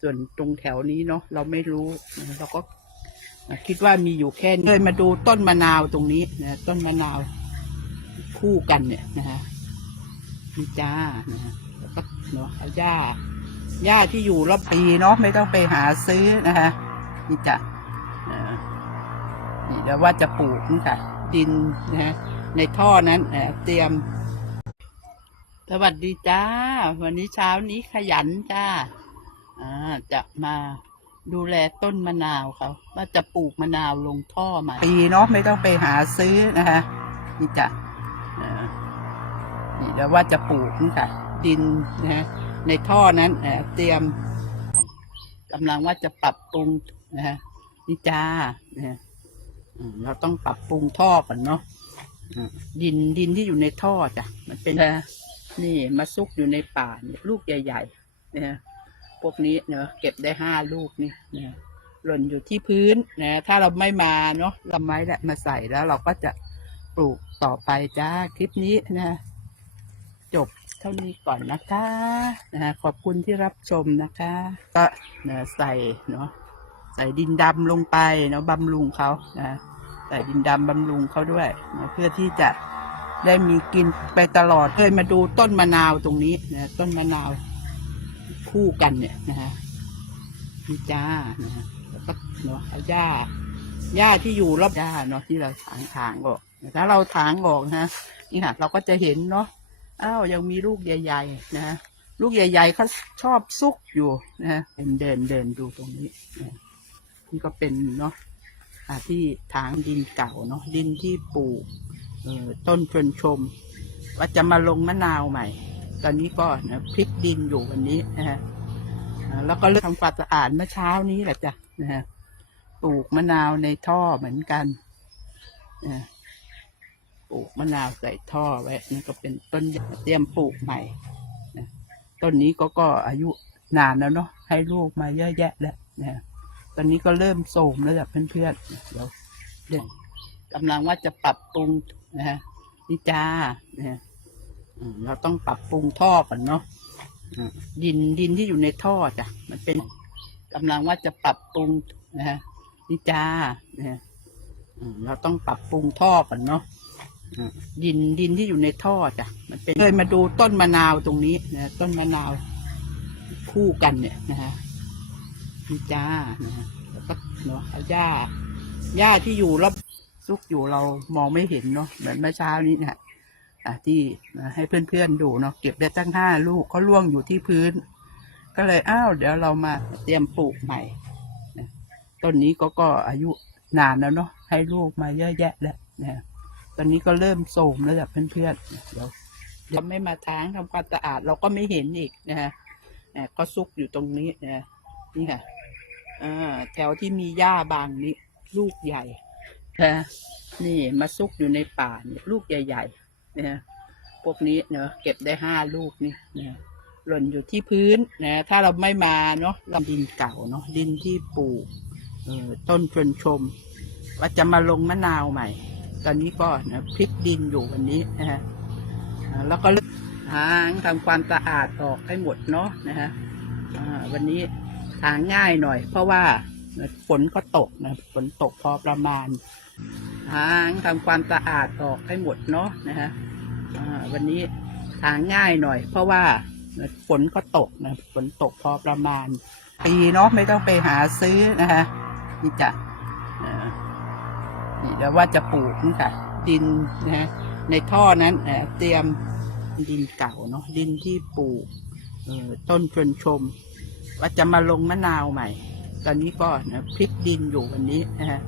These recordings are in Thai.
ส่วนตรงแถวนี้เนาะเราไม่รู้นะเราก็คิดว่ามีอยู่แค่นี้เลยมาดูต้นมะนาวตรงนี้นะต้นมะนาวคู่กันเนี่ยนะฮะนี่จ้านะฮะแล้วก็เนาะเอาหญ้าหญ้าที่อยู่รอบปีเนาะไม่ต้องไปหาซื้อนะฮะนี่จ้ะอ่านี่เดี๋ยวว่าจะปลูกนี่ค่ะ ดินนะฮะในท่อนั้นเตรียม สวัสดีจ้า วันนี้เช้านี้ขยันจ้า จะมาดูแลต้นมะนาวเขาว่าจะปลูกมะนาวลงท่อใหม่ปีเนาะไม่ต้องไปหาซื้อนะคะนี่จ้ะอ่านี่เดี๋ยวว่าจะปลูกนี่ค่ะ ดินนะฮะในท่อนั้นเตรียมกำลังว่าจะปรับปรุงนะฮะนี่จ้านะฮะอืมเราต้องปรับปรุงท่อก่อนเนาะดินดินที่อยู่ในท่อจ้ะมันเป็นนี่มาซุกอยู่ในป่าเนี่ยลูกใหญ่ๆนะฮะ พวกนี้เนาะเก็บได้ห้าลูกนี่นะหล่นอยู่ที่พื้นนะถ้าเราไม่มาเนาะเราไม้ละมาใส่แล้วเราก็จะปลูกต่อไปจ้าคลิปนี้นะ จบเท่านี้ก่อนนะคะนะขอบคุณที่รับชมนะคะ ก็เนะใส่เนาะใส่ดินดำลงไปเนาะบำรุงเขานะใส่ดินดำบำรุงเขาด้วยนะเพื่อที่จะได้มีกินไปตลอดเคยมาดูต้นมะนาวตรงนี้นะต้นมะนาว คู่กันเนี่ยนะฮะนี่จ้านะฮะแล้วก็เนาะเอาหญ้าหญ้าที่อยู่รอบหญ้าเนาะที่เราถางถางออกถ้าเราถางออกนะนี่ค่ะ เราก็จะเห็นเนาะอ้าวยังมีลูกใหญ่ ๆ นะฮะลูกใหญ่ๆเขาชอบซุกอยู่นะฮะเดินเดินเดินดูตรงนี้นะนี่ก็เป็นเนาะที่ถางดินเก่าเนาะดินที่ปลูกต้นชวนชม ว่าจะมาลงมะนาวใหม่ ตอนนี้ก็นะพลิกดินอยู่วันนี้นะฮะแล้วก็เริ่มทำความสะอาดเมื่อเช้านี้แหละจ้ะนะฮะปลูกมะนาวในท่อเหมือนกันนะปลูกมะนาวใส่ท่อไว้นี่ก็เป็นต้นเตรียมปลูกใหม่นะต้นนี้ก็ก็อายุนานแล้วเนาะให้ลูกมาเยอะแยะแล้วนะฮะตอนนี้ก็เริ่มโทรมแล้วจ้ะเพื่อนๆเดี๋ยวเดี๋ยวกำลังว่าจะปรับปรุงนะฮะนี่จ้านะฮะ เราต้องปรับปรุงท่อก่อนเนาะดินดินที่อยู่ในท่อจ้ะมันเป็นกำลังว่าจะปรับปรุงนะฮะนี่จ้านะฮะเราต้องปรับปรุงท่อก่อนเนาะดินดินที่อยู่ในท่อจ้ะมันเป็นเคยมาดูต้นมะนาวตรงนี้นะต้นมะนาวคู่กันเนี่ยนะฮะนี่จ้านะฮะแล้วก็เนาะเอาหญ้าหญ้าที่อยู่รอบซุกอยู่เรามองไม่เห็นเนาะเหมือนเมื่อเช้านี้นะอะ ที่ให้เพื่อนๆดูเนาะเก็บได้ตั้งห้าลูกเขาล่วงอยู่ที่พื้น ก็เลยอ้าวเดี๋ยวเรามาเตรียมปลูกใหม่ต้นนี้ก็ก็อายุนานแล้วเนาะให้ลูกมาเยอะแยะแล้วนะตอนนี้ก็เริ่มโทรมแล้วจ้ะเพื่อนๆเดี๋ยวเดี๋ยวไม่มาทางทำความสะอาดเราก็ไม่เห็นอีกนะฮะอ่ก็ซุกอยู่ตรงนี้นะนี่ค่ะอ่าแถวที่มีหญ้าบางนี้ลูกใหญ่นะนี่มาซุกอยู่ในป่าเนี่ยลูกใหญ่ ๆ นะพวกนี้เนาะเก็บได้ห้าลูกนี่นะหล่นอยู่ที่พื้นนะถ้าเราไม่มาเนาะลำดินเก่าเนาะดินที่ปลูกต้นชวนชม ว่าจะมาลงมะนาวใหม่ ตอนนี้ก็นะพลิกดินอยู่วันนี้นะฮะแล้วก็ทางทำความสะอาดออกให้หมดเนาะนะฮะวันนี้ทางง่ายหน่อย เพราะว่าฝนก็ตกนะฝนตกพอประมาณ ทางทำความสะอาดออกให้หมดเนาะนะฮะวันนี้ทางง่ายหน่อย เพราะว่าฝนก็ตกนะฝนตกพอประมาณ ปีเนาะไม่ต้องไปหาซื้อนะฮะนี่จะนี่เดี๋ยวว่าจะปลูกนี่ค่ะ ดินนะฮะในท่อนั้นเตรียมดินเก่าเนาะดินที่ปลูกต้นชวนชม ว่าจะมาลงมะนาวใหม่ ตอนนี้ก็นะพลิกดินอยู่วันนี้นะฮะ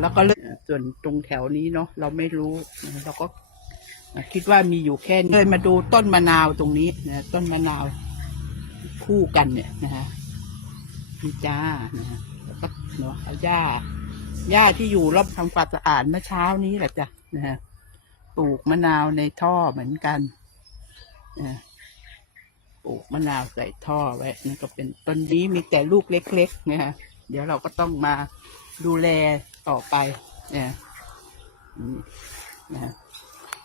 แล้วก็ส่วนตรงแถวนี้เนาะเราไม่รู้เราก็คิดว่ามีอยู่แค่นี้เลยมาดูต้นมะนาวตรงนี้นะต้นมะนาวคู่กันเนี่ยนะฮะนี่จ้านะฮะแล้วก็เนาะเอาหญ้าหญ้าที่อยู่รอบทำความสะอาดเมื่อเช้านี้แหละจ้ะนะฮะปลูกมะนาวในท่อเหมือนกันนะปลูกมะนาวใส่ท่อไว้นี่ก็เป็นต้นนี้มีแต่ลูกเล็กๆนะฮะเดี๋ยวเราก็ต้องมาดูแล ต่อไปเนี่ยนะฮะ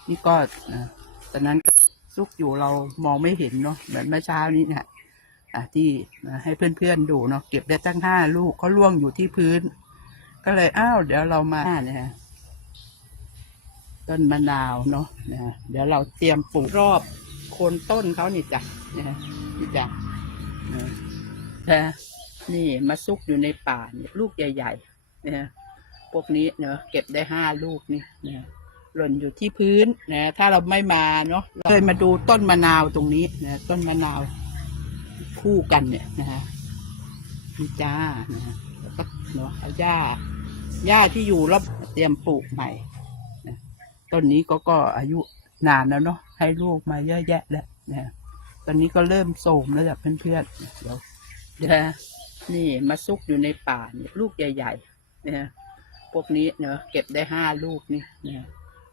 นี่ก็นะตอนนั้นซุกอยู่เรามองไม่เห็นเนาะเหมือนเมื่อเช้านี้นะ่ะที่ให้เพื่อนๆดูเนาะเก็บได้ตั้งห้าลูกเขาล่วงอยู่ที่พื้น ก็เลยอ้าวเดี๋ยวเรามาเนี่ยต้นมะนาวเนาะนะเดี๋ยวเราเตรียมปลูกรอบโคนต้นเขานี่จ้ะนะฮะนี่จ้ะนะนี่มาซุกอยู่ในป่าเนี่ยลูกใหญ่ๆนะฮะ พวกนี้เนาะเก็บได้ห้าลูกนี่นะหล่นอยู่ที่พื้นนะถ้าเราไม่มาเนาะเราเคยมาดูต้นมะนาวตรงนี้นะต้นมะนาวคู่กันเนี่ยนะฮะนี่จ้านะฮะแล้วก็เนาะเอาหญ้าหญ้าที่อยู่รอบเตรียมปลูกใหม่นะต้นนี้ก็ก็อายุนานแล้วเนาะให้ลูกมาเยอะแยะแล้วนะฮะตอนนี้ก็เริ่มโสมแล้วจ้ะเพื่อนๆเดี๋ยวเดี๋ยวนะนี่มาซุกอยู่ในป่าเนี่ยลูกใหญ่ๆนะฮะ พวกนี้เนาะเก็บได้ห้าลูกนี่นะ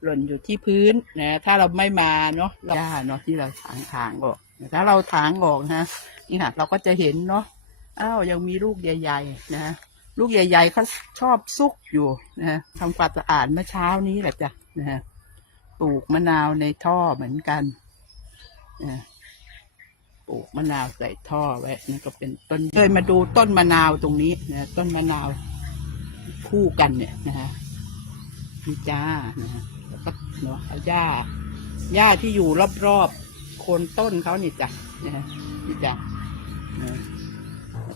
หล่นอยู่ที่พื้นนะถ้าเราไม่มาเนาะหญ้าเนาะที่เราถางถางออกถ้าเราถางออกนะนี่ค่ะ เราก็จะเห็นเนาะอ้าวยังมีลูกใหญ่ ๆ นะลูกใหญ่ ๆเขาชอบซุกอยู่นะทำความสะอาดเมื่อเช้านี้แหละจ้ะนะฮะปลูกมะนาวในท่อเหมือนกันนะปลูกมะนาวใส่ท่อไว้นี่ก็เป็นต้นเคยมาดูต้นมะนาวตรงนี้นะต้นมะนาว คู่กันเนี่ยนะฮะนี่จ้านะฮะแล้วก็เนาะเอาหญ้าหญ้าที่อยู่รอบๆโคนต้นเขานี่จ้ะนะฮะนี่จ้ะนะ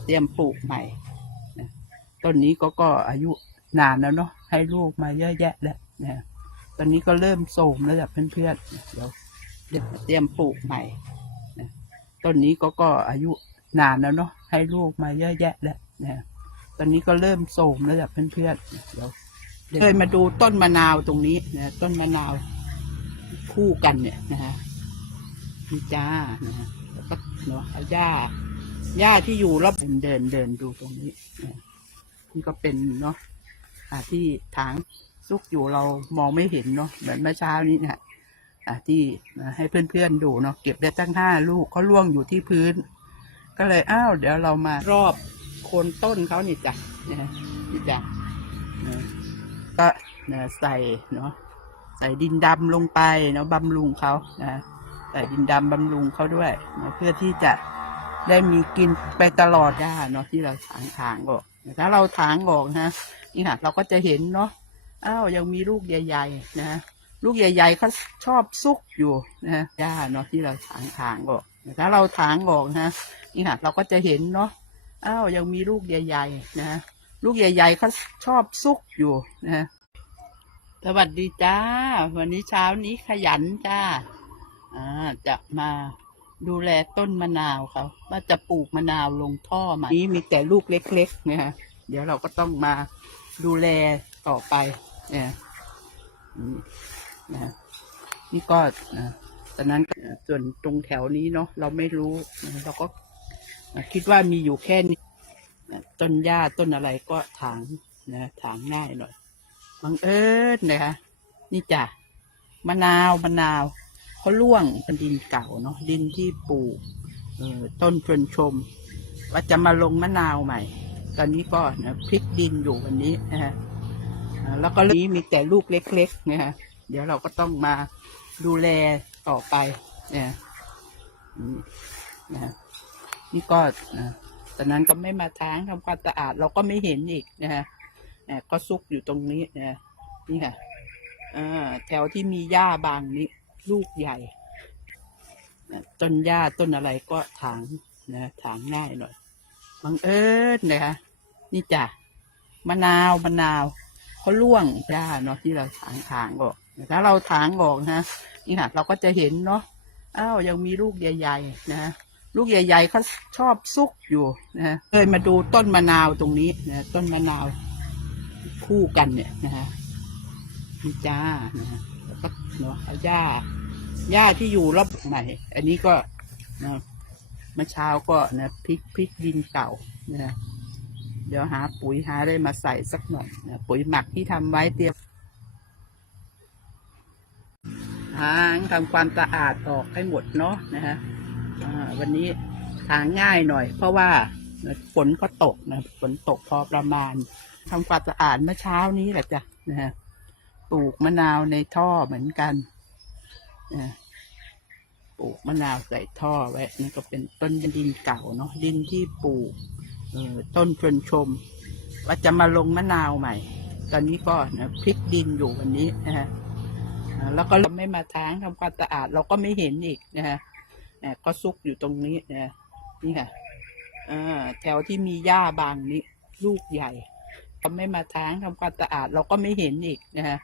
เตรียมปลูกใหม่ต้นนี้ก็ก็อายุนานแล้วเนาะให้ลูกมาเยอะแยะแล้วนะตอนนี้ก็เริ่มโสมแล้วจ้ะเพื่อนๆเดี๋ยวเดี๋ยวเตรียมปลูกใหม่ต้นนี้ก็ก็อายุนานแล้วเนาะให้ลูกมาเยอะแยะแล้วนะ ตอนนี้ก็เริ่มโสมแล้วจ้ะเพื่อนๆเดี๋ยวเดี๋ยวเคยมาดูต้นมะนาวตรงนี้นะต้นมะนาวคู่กันเนี่ยนะฮะนี่จ้านะฮะแล้วก็เนาะเอาหญ้าหญ้าที่อยู่รอบเดินเดินเดินดูตรงนี้นะนี่ก็เป็นเนาะอ่าที่ถางซุกอยู่เรามองไม่เห็นเนาะเหมือนเมื่อเช้านี้นะอ่าที่มาให้เพื่อนๆดูเนาะเก็บได้ตั้งห้าลูกเขาล่วงอยู่ที่พื้น ก็เลยอ้าวเดี๋ยวเรามารอบ โคนต้นเขานี่จ้ะนะนี่จ้ะนะก็นะใส่เนาะใส่ดินดำลงไปเนาะบำรุงเขานะใส่ดินดำบำรุงเขาด้วยเนะเพื่อที่จะได้มีกินไปตลอดได้เนาะที่เราถางถางออกถ้าเราถางออกนะนี่ค่ะเราก็จะเห็นเนาะอ้าวยังมีลูกใหญ่ ๆ นะลูกใหญ่ ๆเขาชอบซุกอยู่นะหญ้าเนาะที่เราถางถางออกถ้าเราถางออกนะนี่ค่ะเราก็จะเห็นเนาะ อ้าวยังมีลูกใหญ่ ๆ นะลูกใหญ่ ๆเขาชอบซุกอยู่นะสวัสดีจ้า วันนี้เช้านี้ขยันจ้าอ่าจะมาดูแลต้นมะนาวเขาว่าจะปลูกมะนาวลงท่อมานี้มีแต่ลูกเล็กๆนะฮะเดี๋ยวเราก็ต้องมาดูแลต่อไปเนี่ยนะฮะนี่ก็นะตอนนั้นส่วนตรงแถวนี้เนาะเราไม่รู้เราก็ คิดว่ามีอยู่แค่นี้ต้นหญ้าต้นอะไรก็ถางนะถางง่ายหน่อยบังเอิญนะคะนี่จ้ะมะนาวมะนาวเขาล่วงเป็นดินเก่าเนาะดินที่ปลูกต้นชวนชม ว่าจะมาลงมะนาวใหม่ ตอนนี้ก็นะพลิกดินอยู่วันนี้นะฮะแล้วก็นี้มีแต่ลูกเล็กๆนะฮะเดี๋ยวเราก็ต้องมาดูแลต่อไปเนี่ยนะฮะ นี่ก็ตอนนั้นก็ไม่มาทางทำความสะอาดเราก็ไม่เห็นอีกนะฮะก็ซุกอยู่ตรงนี้นะนี่ค่ะอ่าแถวที่มีหญ้าบางนี้ลูกใหญ่ต้นหญ้าต้นอะไรก็ถางนะถางง่ายหน่อยบังเอิญนะคะนี่จ้ะมะนาวมะนาวเขาล่วงหญ้าเนาะที่เราถางถางออกถ้าเราถางออกนะนี่ค่ะ เราก็จะเห็นเนาะอ้าวยังมีลูกใหญ่ ๆ นะ ลูกใหญ่ๆเขาชอบซุกอยู่นะเคยมาดูต้นมะนาวตรงนี้นะต้นมะนาวคู่กันเนี่ยนะฮะนี่จ้านะฮะแล้วก็เนาะเอาหญ้าหญ้าที่อยู่รอบใหม่ อันนี้ก็นะเมื่อเช้าก็นะพริกพริกดินเก่านะเดี๋ยวหาปุ๋ยหาได้มาใส่สักหน่อยนะปุ๋ยหมักที่ทำไว้เตรียมทางทำความสะอาดออกให้หมดเนาะนะฮะ วันนี้ทางง่ายหน่อย เพราะว่าฝนก็ตกนะฝนตกพอประมาณทำความสะอาดเมื่อเช้านี้แหละจ้ะนะฮะปลูกมะนาวในท่อเหมือนกันนะปลูกมะนาวใส่ท่อไว้นี่ก็เป็นต้นดินเก่าเนาะดินที่ปลูกต้นชวนชม ว่าจะมาลงมะนาวใหม่ ตอนนี้ก็นะพลิกดินอยู่วันนี้นะฮะแล้วก็เราไม่มาทางทำความสะอาดเราก็ไม่เห็นอีกนะฮะ อ่าก็ซุกอยู่ตรงนี้นะนี่ค่ะแถวที่มีหญ้าบางนี้ลูกใหญ่เราไม่มาทางทำความสะอาดเราก็ไม่เห็นอีกนะฮะ